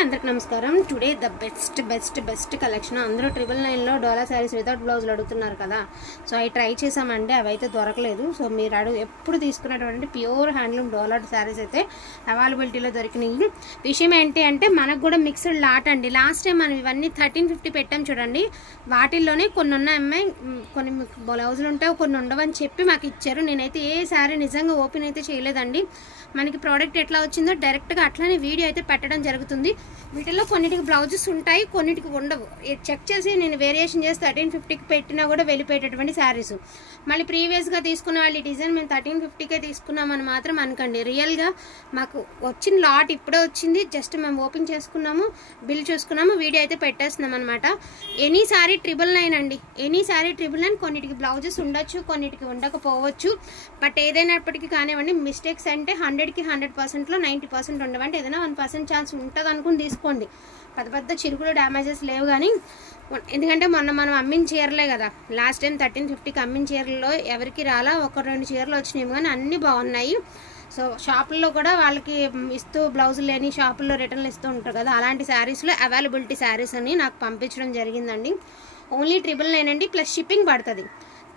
అందరికి నమస్కారం. Today the best collection. అందరూ 999 లో డోలా శారీస్ వితౌట్ బ్లౌజ్లు అడుగుతున్నారు కదా. సో అవి ట్రై చేసామండి, అవి అయితే దొరకలేదు. సో మీరు ఎప్పుడు తీసుకున్నటువంటి ప్యూర్ హ్యాండ్లూమ్ డోలా శారీస్ అయితే అవైలబిలిటీలో దొరికినాయి. విషయం ఏంటి అంటే మనకు కూడా మిక్స్డ్ లాట్ అండి. లాస్ట్ టైం మనం ఇవన్నీ 1350 పెట్టాం చూడండి. వాటిల్లోనే కొన్ని ఉన్నాయి అమ్మాయి, కొన్ని బ్లౌజులు ఉంటాయి, కొన్ని ఉండవని చెప్పి మాకు ఇచ్చారు. నేనైతే ఏ శారీ నిజంగా ఓపెన్ అయితే చేయలేదండి. మనకి ప్రోడక్ట్ ఎట్లా వచ్చిందో డైరెక్ట్గా అట్లానే వీడియో అయితే పెట్టడం జరుగుతుంది. వీటిలో కొన్నిటికి బ్లౌజెస్ ఉంటాయి, కొన్నిటికి ఉండవు. చెక్ చేసి నేను వేరియేషన్ చేసి 1350కి పెట్టినా కూడా వెళ్ళిపోయేటటువంటి శారీస్. మళ్ళీ ప్రీవియస్గా తీసుకున్న వాళ్ళు ఈ డిజైన్ మేము 1350కే తీసుకున్నామని మాత్రం అనకండి. రియల్గా మాకు వచ్చిన లాట్ ఇప్పుడే వచ్చింది. జస్ట్ మేము ఓపెన్ చేసుకున్నాము, బిల్ చూసుకున్నాము, వీడియో అయితే పెట్టేస్తున్నాం అనమాట. ఎనీ శారీ 999 అండి. ఎనీ శారీ 999. కొన్నిటికి బ్లౌజెస్ ఉండొచ్చు, కొన్నిటికి ఉండకపోవచ్చు. బట్ ఏదైనప్పటికీ కానివ్వండి, మిస్టేక్స్ అంటే 100కి 100%లో 90% ఉండవంటే ఏదైనా 1% ఛాన్స్ ఉంటుంది అనుకుని తీసుకోండి. పెద్ద చిరుకులు డ్యామేజెస్ లేవు. కానీ ఎందుకంటే మనం అమ్మిన చీరలే కదా. లాస్ట్ టైం 1350కి అమ్మిన చీరల్లో ఎవరికి రాలా, 1-2 చీరలు వచ్చినాయి కానీ అన్నీ బాగున్నాయి. సో షాపుల్లో కూడా వాళ్ళకి ఇస్తూ బ్లౌజులు లేని షాపుల్లో రిటర్న్లు ఇస్తూ ఉంటారు కదా, అలాంటి శారీస్లో అవైలబిలిటీ శారీస్ అని నాకు పంపించడం జరిగిందండి. ఓన్లీ 999 అండి, ప్లస్ షిప్పింగ్ పడుతుంది.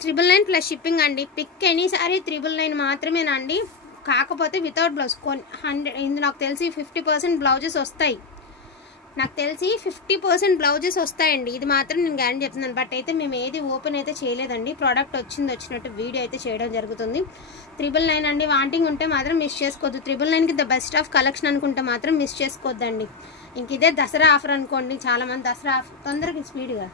999 ప్లస్ షిప్పింగ్ అండి. పిక్ ఎనీ సారీ 999 మాత్రమేనండి. కాకపోతే వితౌట్ బ్లౌజ్ నాకు తెలిసి 50% బ్లౌజెస్ వస్తాయి. నాకు తెలిసి 50% బ్లౌజెస్ వస్తాయండి. ఇది మాత్రం నేను గ్యారెంటీ చెప్తున్నాను. బట్ అయితే మేము ఏది ఓపెన్ అయితే చేయలేదండి. ప్రోడక్ట్ వచ్చినట్టు వీడియో అయితే చేయడం జరుగుతుంది. 999 అండి. వాంటింగ్ ఉంటే మాత్రం మిస్ చేసుకోవద్దు. 999కి ద బెస్ట్ ఆఫ్ కలెక్షన్ అనుకుంటే మాత్రం మిస్ చేసుకోవద్దండి. ఇంక ఇదే దసరా ఆఫర్ అనుకోండి. చాలామంది దసరా ఆఫర్ తొందరగా స్పీడ్గా,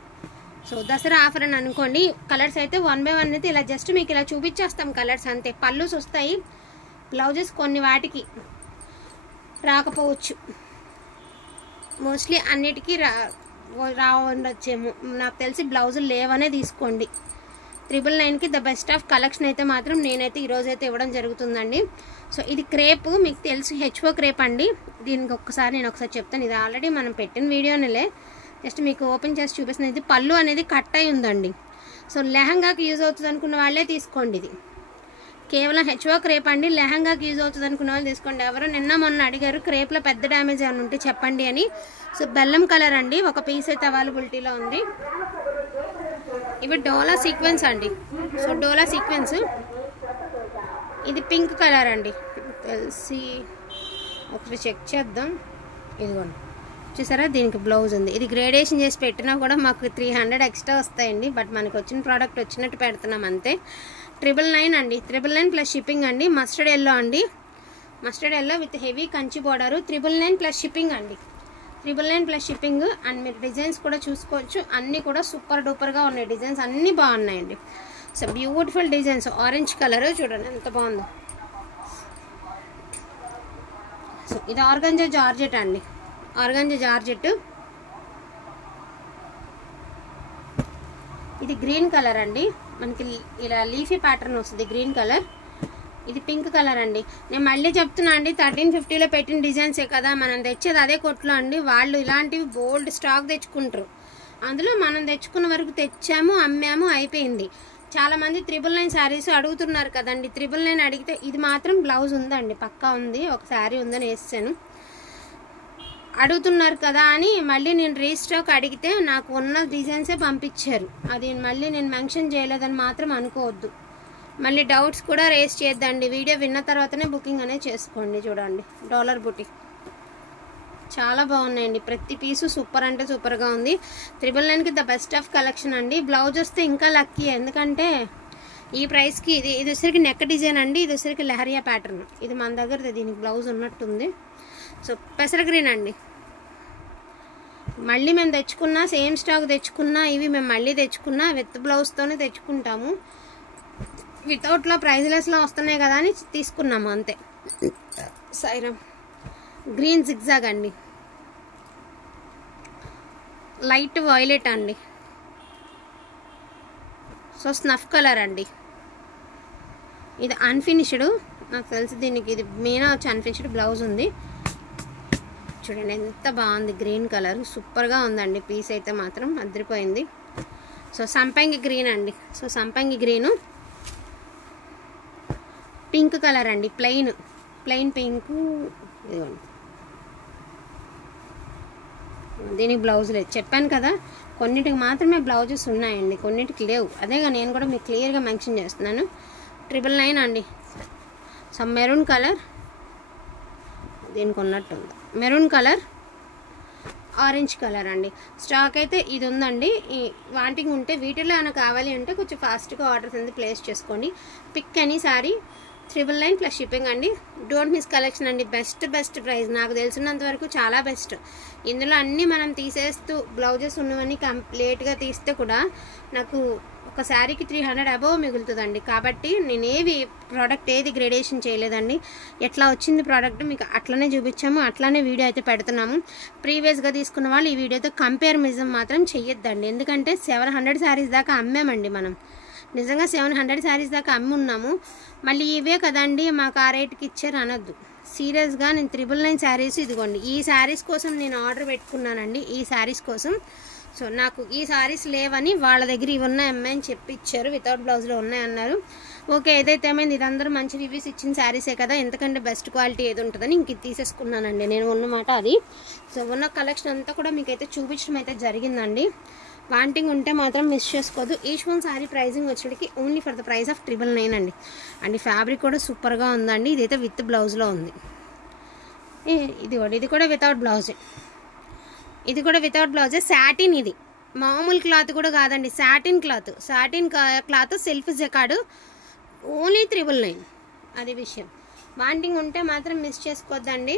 సో దసరా ఆఫర్ అని అనుకోండి. కలర్స్ అయితే 1 by 1 అయితే ఇలా జస్ట్ మీకు ఇలా చూపించేస్తాం కలర్స్ అంతే. పళ్ళుస్ వస్తాయి, బ్లౌజెస్ కొన్ని వాటికి రాకపోవచ్చు, మోస్ట్లీ అన్నిటికీ ఉండొచ్చేమో. నాకు తెలిసి బ్లౌజులు లేవనే తీసుకోండి. 999కి ద బెస్ట్ ఆఫ్ కలెక్షన్ అయితే మాత్రం నేనైతే ఈరోజైతే ఇవ్వడం జరుగుతుందండి. సో ఇది క్రేప్, మీకు తెలుసు హెచ్ఓ క్రేప్ అండి. దీనికి నేను ఒకసారి చెప్తాను. ఇది ఆల్రెడీ మనం పెట్టిన వీడియోనిలే, జస్ట్ మీకు ఓపెన్ చేసి చూపిస్తుంది. ఇది పళ్ళు అనేది కట్ అయి ఉందండి. సో లెహంగాకి యూజ్ అవుతుంది అనుకున్న వాళ్ళే తీసుకోండి. ఇది కేవలం హెచ్ఓ క్రేప్ అండి. లెహంగాకి యూజ్ అవుతుంది అనుకున్న వాళ్ళు తీసుకోండి. ఎవరు నిన్న మొన్న అడిగారు క్రేప్లో పెద్ద డ్యామేజ్ ఏమైనా ఉంటే చెప్పండి అని. సో బెల్లం కలర్ అండి, ఒక పీస్ అయితే అవైలబిలిటీలో ఉంది. ఇవి డోలా సీక్వెన్స్ అండి. సో డోలా సీక్వెన్స్, ఇది పింక్ కలర్ అండి. తెలిసి ఒకటి చెక్ చేద్దాం. ఇదిగోండి చూసారా, దీనికి బ్లౌజ్ ఉంది. ఇది గ్రేడేషన్ చేసి పెట్టినా కూడా మాకు 300 ఎక్స్ట్రా వస్తాయండి. బట్ మనకు వచ్చిన ప్రోడక్ట్ వచ్చినట్టు పెడుతున్నాం అంతే. 999 అండి. 999 ప్లస్ షిప్పింగ్ అండి. మస్టర్డ్ ఎల్లో అండి, mustard yellow with heavy Kanchi border. 999 plus shipping అండి. 999 ప్లస్ షిప్పింగ్. అండ్ మీరు డిజైన్స్ కూడా చూసుకోవచ్చు, అన్నీ కూడా సూపర్ డూపర్గా ఉన్నాయి. డిజైన్స్ అన్నీ బాగున్నాయండి. So beautiful designs. Orange colour చూడండి ఎంత బాగుందో. సో ఇది ఆర్గంజా జార్జెట్ అండి. Organza georgette. ఇది గ్రీన్ కలర్ అండి. మనకి ఇలా లీఫీ ప్యాటర్న్ వస్తుంది, గ్రీన్ కలర్. ఇది పింక్ కలర్ అండి. నేను మళ్ళీ చెప్తున్నా అండి, 1350లో పెట్టిన డిజైన్సే కదా, మనం తెచ్చేది అదే కొట్లో అండి. వాళ్ళు ఇలాంటివి బోల్డ్ స్టాక్ తెచ్చుకుంటారు. అందులో మనం తెచ్చుకున్న వరకు తెచ్చాము, అమ్మాము, అయిపోయింది. చాలామంది 999 శారీస్ అడుగుతున్నారు కదండి. 999 అడిగితే ఇది మాత్రం బ్లౌజ్ ఉందండి, పక్కా ఉంది. ఒక శారీ ఉందని వేసాను. అడుగుతున్నారు కదా అని మళ్ళీ నేను రీస్టాక్ అడిగితే నాకు ఉన్న డిజైన్సే పంపించారు. అది మళ్ళీ నేను మెన్షన్ చేయలేదని మాత్రం అనుకోవద్దు. మళ్ళీ డౌట్స్ కూడా రేస్ చేయొద్దండి. వీడియో విన్న తర్వాతనే బుకింగ్ అనేది చేసుకోండి. చూడండి డాలర్ బుటీ చాలా బాగున్నాయండి. ప్రతి పీసు సూపర్ అంటే సూపర్గా ఉంది. 999కి ద బెస్ట్ ఆఫ్ కలెక్షన్ అండి. బ్లౌజ్ వస్తే ఇంకా లక్కీ, ఎందుకంటే ఈ ప్రైస్కి ఇది వచ్చేసరికి నెక్ డిజైన్ అండి. ఇది వచ్చేసరికి లహరియా ప్యాటర్న్. ఇది మన దగ్గర దీనికి బ్లౌజ్ ఉన్నట్టుంది. సో పెసర గ్రీన్ అండి. మళ్ళీ మేము తెచ్చుకున్నా, సేమ్ స్టాక్ తెచ్చుకున్నా, ఇవి మేము మళ్ళీ తెచ్చుకున్నా విత్ బ్లౌజ్తోనే తెచ్చుకుంటాము. వితౌట్లో ప్రైజ్లెస్లో వస్తున్నాయి కదా అని తీసుకున్నాము అంతే. సైరం గ్రీన్ జిగ్జాగ్ అండి. లైట్ వైలెట్ అండి. సో స్నఫ్ కలర్ అండి. ఇది అన్ఫినిష్డ్, నాకు తెలిసి దీనికి ఇది మెయిన్ వచ్చి అన్ఫినిష్డ్ బ్లౌజ్ ఉంది. చూడండి ఎంత బాగుంది, గ్రీన్ కలర్ సూపర్గా ఉందండి. పీస్ అయితే మాత్రం అదిరిపోయింది. సో సంపంగి గ్రీన్ అండి. సో సంపంగి గ్రీను, పింక్ కలర్ అండి. Plain pink. ఇదిగోండి దీనికి బ్లౌజ్ లేదు, చెప్పాను కదా కొన్నిటికి మాత్రమే బ్లౌజెస్ ఉన్నాయండి, కొన్నిటికి లేవు. అదేగా నేను కూడా మీకు క్లియర్గా మెన్షన్ చేస్తున్నాను. 999 అండి. సో మెరూన్ కలర్, దీనికి ఉన్నట్టుంది మెరూన్ కలర్, ఆరెంజ్ కలర్ అండి. స్టాక్ అయితే ఇది ఉందండి. ఈ వాంటింగ్ ఉంటే వీటిలో ఏమైనా కావాలి అంటే కొంచెం ఫాస్ట్గా ఆర్డర్స్ అనేది ప్లేస్ చేసుకోండి. పిక్ అని సారీ 999 ప్లస్ షిప్పింగ్ అండి. డోంట్ మిస్ కలెక్షన్ అండి. బెస్ట్ ప్రైస్ నాకు తెలిసినంత వరకు చాలా బెస్ట్. ఇందులో అన్నీ మనం తీసేస్తూ బ్లౌజెస్ ఉన్నవన్నీ కంప్లీట్గా తీస్తే కూడా నాకు ఒక శారీకి 300 అబోవ్ మిగులుతుందండి. కాబట్టి నేను ప్రోడక్ట్ ఏది గ్రేడేషన్ చేయలేదండి. ఎట్లా వచ్చింది ప్రోడక్ట్ మీకు అట్లనే చూపించాము, అట్లానే వీడియో అయితే పెడుతున్నాము. ప్రీవియస్గా తీసుకున్న వాళ్ళు ఈ వీడియోతో కంపేరిజం మాత్రం చెయ్యొద్దండి. ఎందుకంటే 700 శారీస్ దాకా అమ్మామండి మనం. నిజంగా 700 శారీస్ దాకా అమ్మి ఉన్నాము. మళ్ళీ ఇవే కదండి మాకు ఆ రేట్కి ఇచ్చారు అనొద్దు. సీరియస్గా నేను 999 శారీస్ ఇదిగోండి ఈ శారీస్ కోసం నేను ఆర్డర్ పెట్టుకున్నానండి. ఈ శారీస్ కోసం. సో నాకు ఈ శారీస్ లేవని వాళ్ళ దగ్గర ఇవి ఉన్నాయి అమ్మాయి చెప్పి ఇచ్చారు. వితౌట్ బ్లౌజ్లో ఉన్నాయన్నారు. ఓకే, ఏదైతే ఏమైంది ఇది అందరూ మంచి రివ్యూస్ ఇచ్చిన శారీసే కదా, ఎందుకంటే బెస్ట్ క్వాలిటీ ఏది ఉంటుందని ఇంక ఇది తీసేసుకున్నానండి నేను ఉన్నమాట అది. సో ఉన్న కలెక్షన్ అంతా కూడా మీకైతే చూపించడం అయితే జరిగిందండి. వాంటింగ్ ఉంటే మాత్రం మిస్ చేసుకోవద్దు. ఈచ్ వన్ శారీ ప్రైజింగ్ వచ్చేటికి only for the price of 999 అండి. అండ్ ఫ్యాబ్రిక్ కూడా సూపర్గా ఉందండి. ఇదైతే విత్ బ్లౌజ్లో ఉంది. ఇది కూడా వితౌట్ బ్లౌజే. ఇది కూడా వితౌట్ బ్లౌజే. శాటిన్, ఇది మామూలు క్లాత్ కూడా కాదండి, satin cloth self jacquard. Only 999 అది విషయం. వాంటింగ్ ఉంటే మాత్రం మిస్ చేసుకోవద్దండి.